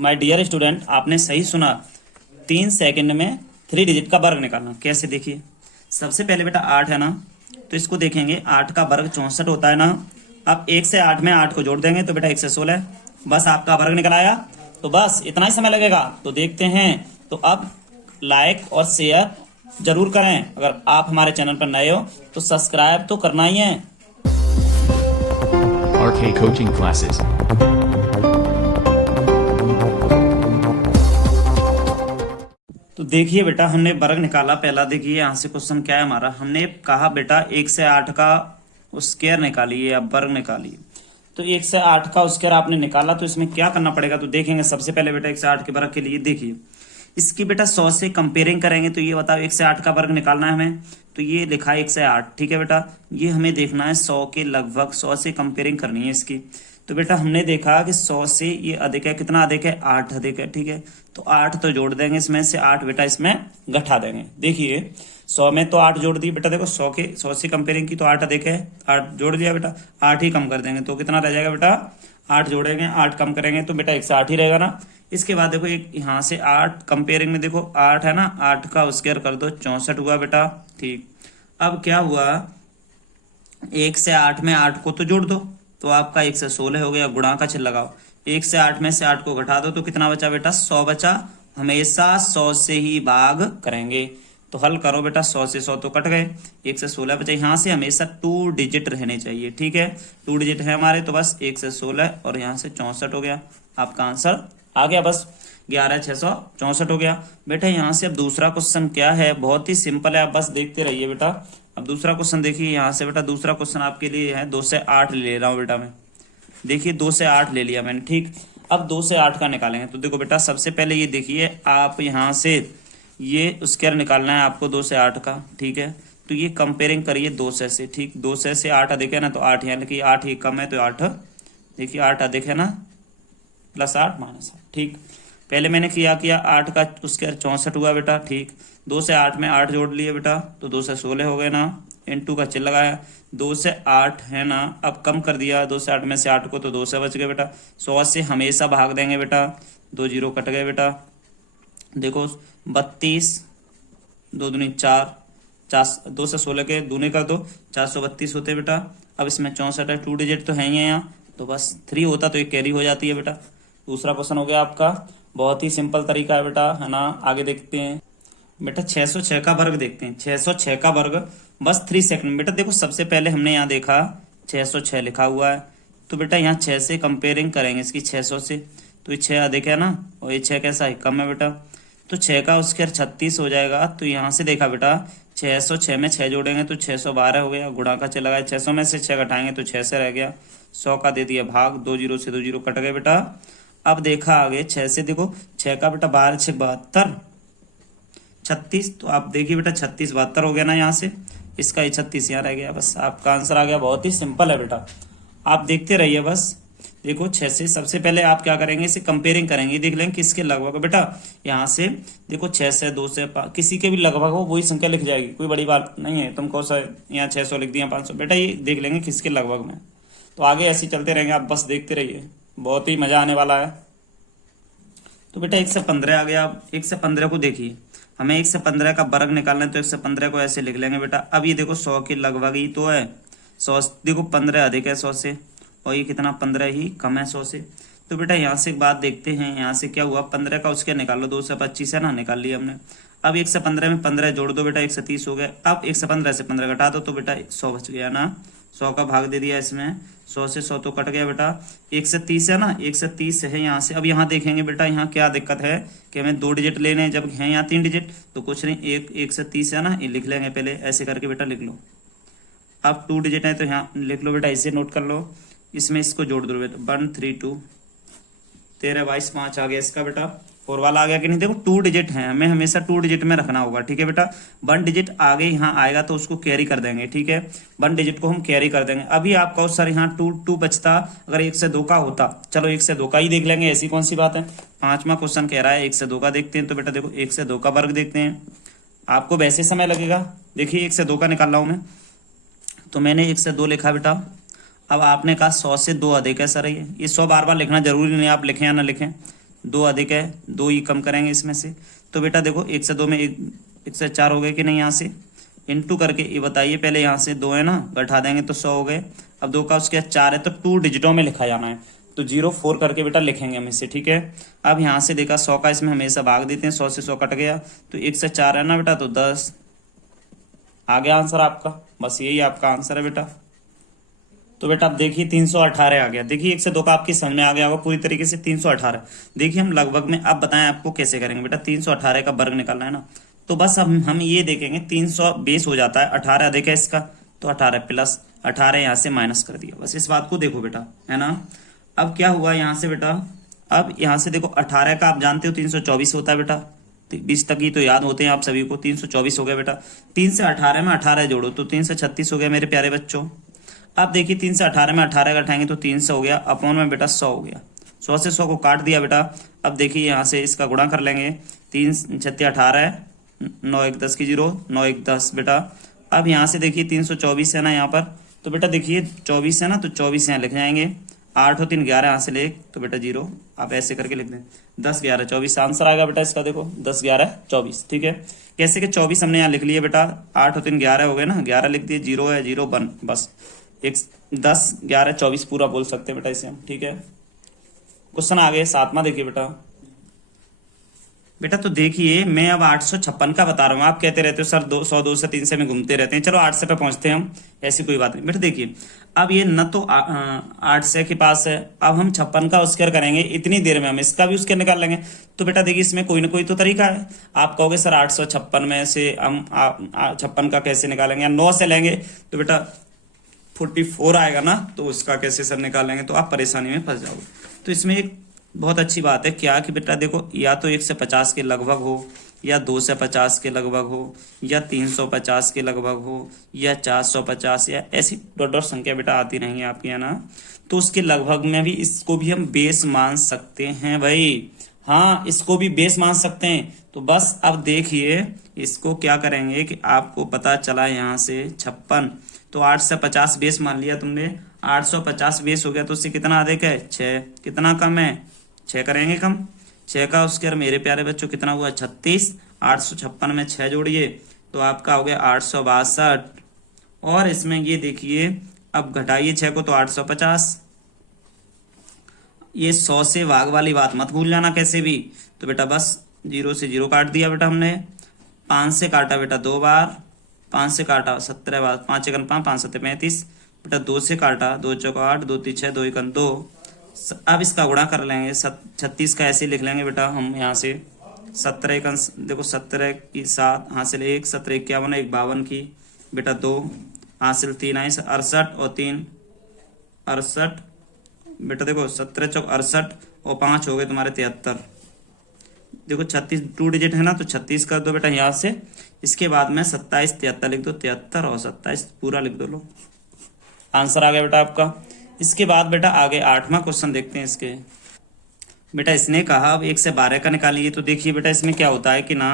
My dear student, आपने सही सुना। 3 सेकंड में 3 डिजिट का वर्ग निकालना। कैसे, देखिए। सबसे पहले बेटा 8 है ना, तो इसको देखेंगे। 8 का वर्ग 64 होता है ना। अब 1 से 8 में 8 को जोड़ देंगे तो बेटा 1 से 16। बस आपका वर्ग निकल आया। तो बस इतना ही समय लगेगा। तो देखते हैं। तो अब लाइक और शेयर जरूर करें। अगर आप हमारे चैनल पर नए हो तो सब्सक्राइब तो करना ही है। RK Coaching Classes. तो देखिए बेटा, हमने वर्ग निकाला। पहला देखिए यहाँ से क्वेश्चन क्या है हमारा। हमने कहा बेटा 1 से 8 का स्क्वायर निकालिए, अब वर्ग निकालिए। तो 1 से 8 का स्क्वायर आपने निकाला, तो इसमें क्या करना पड़ेगा तो देखेंगे। सबसे पहले बेटा 1 से 8 के वर्ग के लिए देखिए, इसकी बेटा 100 से कंपेयरिंग करेंगे। तो ये बताओ 1 से 8 का वर्ग निकालना है हमें। तो ये लिखा है 1 से 8, ठीक है बेटा। ये हमें देखना है 100 के लगभग, 100 से कंपेयरिंग करनी है इसकी। तो बेटा हमने देखा कि 100 से ये अधिक है। कितना अधिक है? 8 अधिक है, ठीक है। तो 8 तो जोड़ देंगे इसमें से, 8 बेटा इसमें घटा देंगे। देखिए 100 में तो 8 जोड़ दिए बेटा। देखो 100 से कंपेयरिंग की तो 8 अधिक है, 8 जोड़ दिया बेटा। 8 ही कम कर देंगे तो कितना रह जाएगा बेटा? 8 जोड़ेंगे, 8 कम करेंगे तो बेटा 1 से 8 ही रहेगा ना। इसके बाद देखो एक यहाँ से 8 कंपेयरिंग में देखो 8 है ना, 8 का स्क्वायर कर दो, 64 हुआ बेटा, ठीक। अब क्या हुआ, 1 से 8 में 8 को तो जोड़ दो तो आपका 1 से 16 हो गया। गुणा का चिन्ह लगाओ। 1 से 8 में से 8 को घटा दो तो कितना बचा बेटा? 100 बचा। हमेशा 100 से ही भाग करेंगे। तो हल करो बेटा, 100 से 100 तो कट गए, 1 से 16 बचा। यहाँ से हमेशा 2 डिजिट रहने चाहिए, ठीक है। 2 डिजिट है हमारे, तो बस 1 से 16 और यहाँ से 64 हो गया। आपका आंसर आ गया, बस 11,664 हो गया बेटा। यहाँ से अब दूसरा क्वेश्चन क्या है, बहुत ही सिंपल है, आप बस देखते रहिए बेटा। अब दूसरा क्वेश्चन देखिए यहाँ से बेटा। दूसरा क्वेश्चन आपके लिए है 2 से 8 ले रहा हूँ बेटा मैं। देखिए 2 से 8 ले लिया मैंने, ठीक। अब 2 से 8 का निकालेंगे। तो देखो बेटा सबसे पहले ये देखिए, आप यहाँ से ये स्क्वायर निकालना है आपको 2 से 8 का, ठीक है। तो ये कंपेयरिंग करिए 2 से, ठीक। 2 से 8 अधिक है ना, तो 8 यानी कि 8 ही कम है तो 8। देखिए 8 अधिक है ना, प्लस 8 माइनस 8, ठीक। पहले मैंने किया 8 का स्क्वायर 64 हुआ बेटा, ठीक। 2 से 8 में 8 जोड़ लिए बेटा, तो 2 से 16 हो गए ना। इनटू का चिन्ह लगाया। 2 से 8 है ना, अब कम कर दिया 2 से 8 में से 8 को, तो 2 से बच गए बेटा। 100 से हमेशा भाग देंगे बेटा, 2 जीरो कट गए बेटा। देखो 32, 2 दूनी 4, 2 से 16 के दूनी कर दो, 432 होते बेटा। अब इसमें 64 है, 2 डिजिट तो है ही है यहाँ, तो बस 3 होता तो ये कैरी हो जाती है बेटा। दूसरा क्वेश्चन हो गया आपका। बहुत ही सिंपल तरीका है बेटा, है ना। आगे देखते हैं बेटा। 606 का वर्ग देखते हैं। 606 का वर्ग बस 3 सेकंड बेटा। देखो सबसे पहले हमने यहाँ देखा 606 लिखा हुआ है, तो बेटा यहाँ 6 से कंपेयरिंग करेंगे इसकी 600 से। तो ये 6 अधिक है ना, और ये 6 कैसा है? कम है बेटा। तो 6 का स्क्वायर 36 हो जाएगा। तो यहाँ से देखा बेटा 606 में 6 जोड़ेंगे तो 612 हो गया। गुणा का चिन्ह लगाया, 600 में से 6 घटाएंगे तो 6 से रह गया। 100 का दे दिया भाग, 2 जीरो से 2 जीरो कट गए बेटा। अब देखा आगे 6 से, देखो 6 का बेटा 12 6 72, 36। तो आप देखिए बेटा 36 72 हो गया ना यहाँ से। इसका ये 36 यहाँ रह गया। बस आपका आंसर आ गया। बहुत ही सिंपल है बेटा, आप देखते रहिए बस। देखो 6 से सबसे पहले आप क्या करेंगे, इसे कंपेयरिंग करेंगे, देख लेंगे किसके लगभग बेटा। यहाँ से देखो 6 से 2 से किसी के भी लगभग हो वही संख्या लिख जाएगी, कोई बड़ी बात नहीं है। तुमको यहाँ 600 लिख दिया, 500 बेटा, ये देख लेंगे किसके लगभग में। तो आगे ऐसे चलते रहेंगे, आप बस देखते रहिए, बहुत ही मजा आने वाला है। तो बेटा 1 से 15 आ गया। 1 से 15 को देखिए, हमें 1 से 15 का वर्ग निकालना है, तो 1 से 15 को ऐसे लिख लेंगे बेटा। अब ये देखो 100 के लगभग ही तो है। 100 देखो 15 अधिक है 100 से, और ये कितना 15 ही कम है 100 से। तो बेटा यहाँ से एक बात देखते हैं, यहाँ से क्या हुआ, 15 का उसके निकाल लो। 2 से 25 है ना, निकाल लिया हमने। अब 1 से 15 में 15 जोड़ दो बेटा, 130 हो गए। अब 1 से 15 से 15 घटा दो तो बेटा 100 बच गया ना। 100 का भाग दे दिया इसमें, 100 से 100 तो कट गया बेटा। 1 से 30 है ना, 1 से 30 है यहाँ से। अब यहाँ देखेंगे बेटा, यहाँ क्या दिक्कत है कि हमें 2 डिजिट लेने हैं, जब है यहाँ 3 डिजिट। तो कुछ नहीं, 1 से 30 है ना, ये लिख लेंगे पहले, ऐसे करके बेटा लिख लो। अब 2 डिजिट है तो यहाँ लिख लो बेटा, इसे नोट कर लो। इसमें इसको जोड़ दो बेटा, 1 3 2 13 22 5 आ गया इसका बेटा। 4 वाला आ गया कि नहीं? देखो 2 डिजिट है, हमें हमेशा 2 डिजिट में रखना होगा, ठीक है बेटा। 1 डिजिट आगे यहाँ आएगा तो उसको कैरी कर देंगे, ठीक है। 1 डिजिट को हम कैरी कर देंगे। अभी आप कहो सर यहाँ 2 बचता, अगर 1 से 2 का होता। चलो 1 से 2 का ही देख लेंगे, ऐसी कौन सी बात है। 5वां क्वेश्चन कह रहा है 1 से 2 का देखते हैं। तो बेटा देखो 1 से 2 का वर्ग देखते हैं, आपको वैसे समय लगेगा। देखिए 1 से 2 का निकाल रहा हूं मैं, तो मैंने 1 से 2 लिखा बेटा। अब आपने कहा 100 से 2 अधिक है सर, ये 100 बार बार लिखना जरूरी नहीं, आप लिखें या ना लिखें। 2 अधिक है, 2 ही कम करेंगे इसमें से। तो बेटा देखो 1 से 2 में 1 से 4 हो गए कि नहीं, यहाँ से इंटू करके ये बताइए, पहले यहाँ से 2 है ना, घटा देंगे तो 100 हो गए। अब 2 का उसके बाद 4 है तो 2 डिजिटों में लिखा जाना है, तो 0 4 करके बेटा लिखेंगे हम इसे, ठीक है। अब यहाँ से देखा 100 का इसमें हमेशा भाग देते हैं, 100 से 100 कट गया, तो 1 से 4 है ना बेटा, तो 10 आ गया आंसर आपका। बस यही आपका आंसर है बेटा। तो बेटा अब देखिए 318 आ गया। देखिए 1 से 2 का आपकी समझ में आ गया होगा पूरी तरीके से। 318 देखिए हम लगभग में, अब बताएं आपको कैसे करेंगे बेटा। 318 का वर्ग निकालना है ना, तो बस हम ये देखेंगे 300 बेस हो जाता है, 18 अधिक है इसका, तो 18 प्लस 18 यहाँ से माइनस कर दिया। बस इस बात को देखो बेटा, है ना। अब क्या हुआ यहाँ से बेटा, अब यहाँ से देखो 18 का आप जानते हो 324 होता है बेटा, 20 तक ही तो याद होते हैं आप सभी को। 324 हो गया बेटा। 3 से 18 में 18 जोड़ो तो 3 से 36 हो गया मेरे प्यारे बच्चों। अब देखिए 3 से 18 में 18 घटाएंगे तो 3 से हो गया, अपॉन में बेटा 100 हो गया। 100 से 100 को काट दिया बेटा। अब देखिए यहाँ से इसका गुणा कर लेंगे, 3 छत्ती 18, 9 1 10 की 0, 9 1 10 बेटा। अब यहाँ से देखिए 324 है ना यहाँ पर, तो बेटा देखिए 24 है ना, तो 24 यहाँ लिख जाएंगे। 8 और 3 11 यहाँ से ले, तो बेटा 0, आप ऐसे करके लिख दें। 10 11 24 आंसर आएगा बेटा इसका, देखो 10 11 24, ठीक है। कैसे कि 24 हमने यहाँ लिख लिया बेटा, 8 और 3 11 हो गए ना, 11 लिख दिए, 0 है 0 1, बस 10 11 24 पूरा बोल सकते हैं बेटा इसे हम, ठीक है। क्वेश्चन आगे 7वां देखिए बेटा। बेटा तो देखिए मैं अब 856 का बता रहा हूँ, आप कहते रहते हो सर 200 2 से 3 से में घूमते रहते हैं, चलो 8 से पे पहुंचते हैं हम, ऐसी कोई बात नहीं बेटा। देखिए अब ये न तो 8 से के पास है, अब हम 56 का स्क्वायर करेंगे, इतनी देर में हम इसका भी स्क्वायर निकाल लेंगे। तो बेटा देखिए इसमें कोई ना कोई तो तरीका है। आप कहोगे सर 856 में से हम 56 का कैसे निकालेंगे, 9 से लेंगे तो बेटा 44 आएगा ना, तो उसका कैसे सर निकालेंगे, तो आप परेशानी में फंस जाओगे। तो इसमें एक बहुत अच्छी बात है क्या कि बेटा देखो, या तो 1 से 50 के लगभग हो, या 2 से 50 के लगभग हो, या 350 के लगभग हो, या 450, या ऐसी डॉट डॉट संख्या बेटा आती रहेंगी आपकी, है ना। तो उसके लगभग में भी इसको भी हम बेस मान सकते हैं भाई, हाँ इसको भी बेस मान सकते हैं। तो बस अब देखिए इसको क्या करेंगे कि आपको पता चला यहाँ से 56, तो 8 से 50 बेस मान लिया तुमने, 850 बेस हो गया, तो उससे कितना अधिक है 6, कितना कम है 6 करेंगे कम। 6 का स्क्वायर मेरे प्यारे बच्चों कितना हुआ 36, 856 में 6 जोड़िए तो आपका हो गया 862, और इसमें ये देखिए अब घटाइए 6 को तो 850। ये 100 से भाग वाली बात मत भूल जाना कैसे भी। तो बेटा बस 0 से 0 काट दिया बेटा हमने, 5 से काटा बेटा 2 बार, 5 से काटा 17 बार, 5 1 5 5 7 35 बेटा, 2 से काटा 2 4 8, 2 3 6, 2 1 2। अब इसका गुणा कर लेंगे, 36 का ऐसे लिख लेंगे बेटा हम यहाँ से। 17 1 देखो 17 की 7 हासिल 1, 17 51 1 52 की बेटा 2 हासिल 3 आई 68 और 3 68 बेटा, देखो 17 चौक 68 और 5 हो गए तुम्हारे 73। देखो 36 2 डिजिट है ना, तो 36 कर दो बेटा यहाँ से। इसके बाद में 27 73 लिख दो, 73 और 27 पूरा लिख दो, लो आंसर आ गया बेटा आपका। इसके बाद बेटा आगे 8वां क्वेश्चन देखते हैं इसके। बेटा इसने कहा अब 1 से 12 का निकालिए। तो देखिए बेटा इसमें क्या होता है कि ना,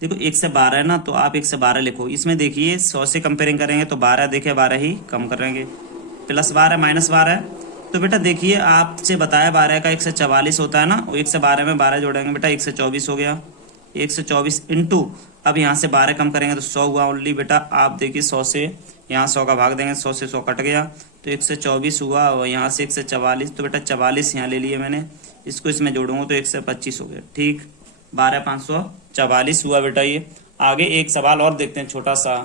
देखो 1 से 12 है ना, तो आप 1 से 12 लिखो। इसमें देखिए 100 से कंपेयरिंग करेंगे तो 12 देखे 12 ही कम करेंगे, प्लस 12 माइनस 12। तो बेटा देखिए आपसे बताया 12 का 1 से 44 होता है ना, और 1 से 12 में 12 जोड़ेंगे बेटा 1 से 24 हो गया। 1 से 24 इंटू, अब यहाँ से 12 कम करेंगे तो 100 हुआ ओनली बेटा। आप देखिए 100 से यहाँ 100 का भाग देंगे, 100 से 100 कट गया, तो 1 से 24 हुआ, और यहाँ से 1 से 44, तो बेटा 44 यहाँ ले लिए मैंने, इसको इसमें जोड़ूंगा तो 1 से 25 हो गया, ठीक। 12 544 हुआ बेटा ये। आगे एक सवाल और देखते हैं छोटा सा।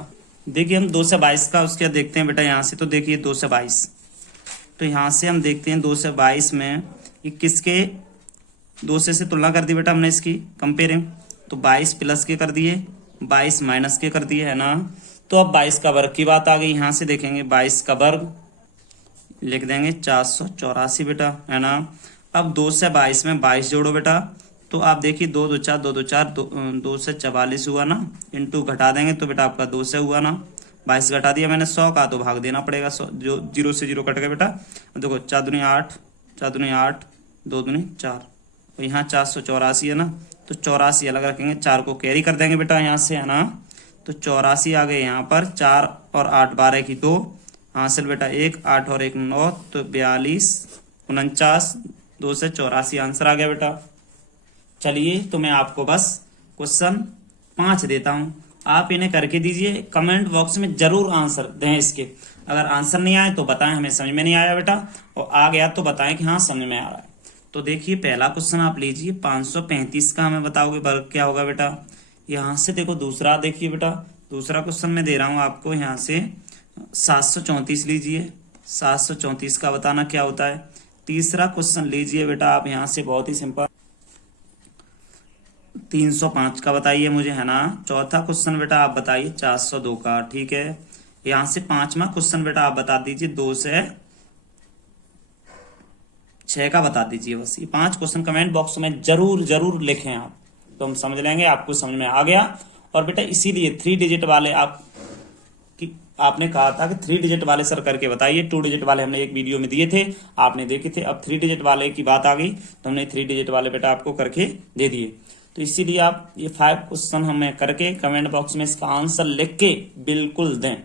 देखिए हम 2 से 22 का उसके देखते हैं बेटा यहाँ से। तो देखिए 2 से 22, तो यहाँ से हम देखते हैं 2 से 22 में ये किसके 2 से तुलना कर दी बेटा हमने इसकी कंपेयरिंग, तो 22 प्लस के कर दिए, 22 माइनस के कर दिए, है ना। तो अब 22 का वर्ग की बात आ गई। यहाँ से देखेंगे 22 का वर्ग लिख देंगे 484 बेटा, है ना। अब 2 से 22 में 22 जोड़ो बेटा, तो आप देखिए 2 2 4 2 2 4 2 से 44 हुआ ना, इंटू घटा देंगे तो बेटा आपका 2 से हुआ ना, 22 घटा दिया मैंने 100 का, तो भाग देना पड़ेगा 100, जो 0 से 0 कट गया बेटा। देखो 4 दूनी 8, 4 दूनी 8, 2 दूनी 4, और यहाँ 484 है ना, तो 84 अलग रखेंगे, 4 को कैरी कर देंगे बेटा यहाँ से, है ना। तो 84 आ गए यहाँ पर, 4 और 8 12 की 2 हासिल बेटा 1, 8 और 1 9, तो 42 49, 2 से 84 आंसर आ गया बेटा। चलिए तो मैं आपको बस क्वेश्चन 5 देता हूं, आप इन्हें करके दीजिए। कमेंट बॉक्स में जरूर आंसर दें इसके। अगर आंसर नहीं आए तो बताएं हमें समझ में नहीं आया बेटा, और आ गया तो बताएं कि हाँ समझ में आ रहा है। तो देखिए पहला क्वेश्चन आप लीजिए, 535 का हमें बताओगे वर्ग क्या होगा बेटा। यहाँ से देखो दूसरा देखिए बेटा, दूसरा क्वेश्चन मैं दे रहा हूं आपको, यहाँ से 734 लीजिए, 734 का बताना क्या होता है। तीसरा क्वेश्चन लीजिए बेटा आप यहाँ से, बहुत ही सिंपल, 305 का बताइए मुझे, है ना। चौथा क्वेश्चन बेटा आप बताइए 402 का, ठीक है। यहाँ से पांचवा क्वेश्चन बेटा आप बता दीजिए 2 से 6 का बता दीजिए। बस ये 5 क्वेश्चन कमेंट बॉक्स में जरूर जरूर लिखें आप, तो हम समझ लेंगे आपको समझ में आ गया। और बेटा इसीलिए 3 डिजिट वाले आपने कहा था कि 3 डिजिट वाले सर करके बताइए, 2 डिजिट वाले हमने एक वीडियो में दिए थे, आपने देखे थे। अब 3 डिजिट वाले की बात आ गई तो हमने 3 डिजिट वाले बेटा आपको करके दे दिए। तो इसीलिए आप ये 5 क्वेश्चन हमें करके कमेंट बॉक्स में इसका आंसर लिख के बिल्कुल दें।